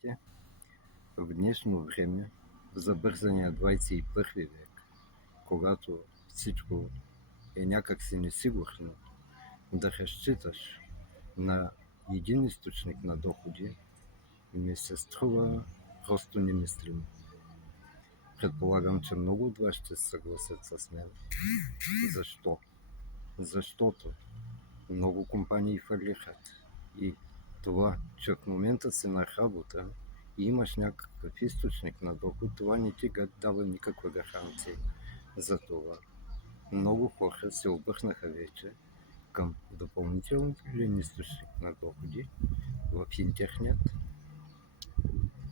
Здравейте! В днешно време, в забързания 21 век, когато всичко е някакси несигурно, да разчиташ на един източник на доходи ми се струва просто немислимо. Предполагам, че много от вас ще се съгласят с мен. Защо? Защото много компании фалират и това, че в момента си на работа и имаш някакъв източник на доход, това не ти дава никаква гаранция. Затова много хора се обърнаха вече към допълнителен източник на доходи в интернет,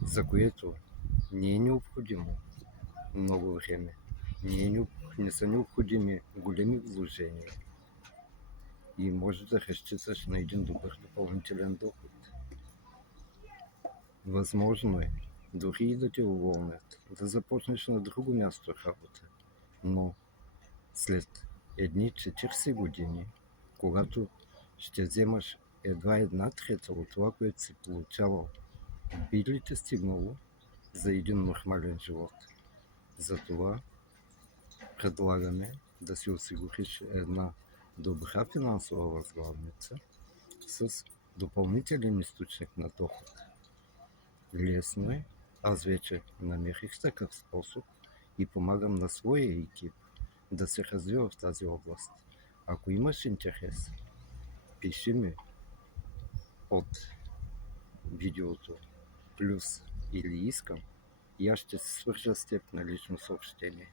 за което не е необходимо много време, не са необходими големи вложения и може да разчиташ на един добър допълнителен доход. Възможно е дори и да те уволнят, да започнеш на друго място работа, но след едни 40 години, когато ще вземаш едва 1/3 от това, което си получавал, би ли те стигнало за един нормален живот? Затова предлагаме да си осигуриш една добра финансова възглавница с допълнителен източник на доход. Лесно е, аз вече намерих такъв способ и помагам на своя екип да се развива в тази област. Ако имаш интерес, пиши ми под видеото плюс или искам и аз ще се свържа с теб на лично съобщение.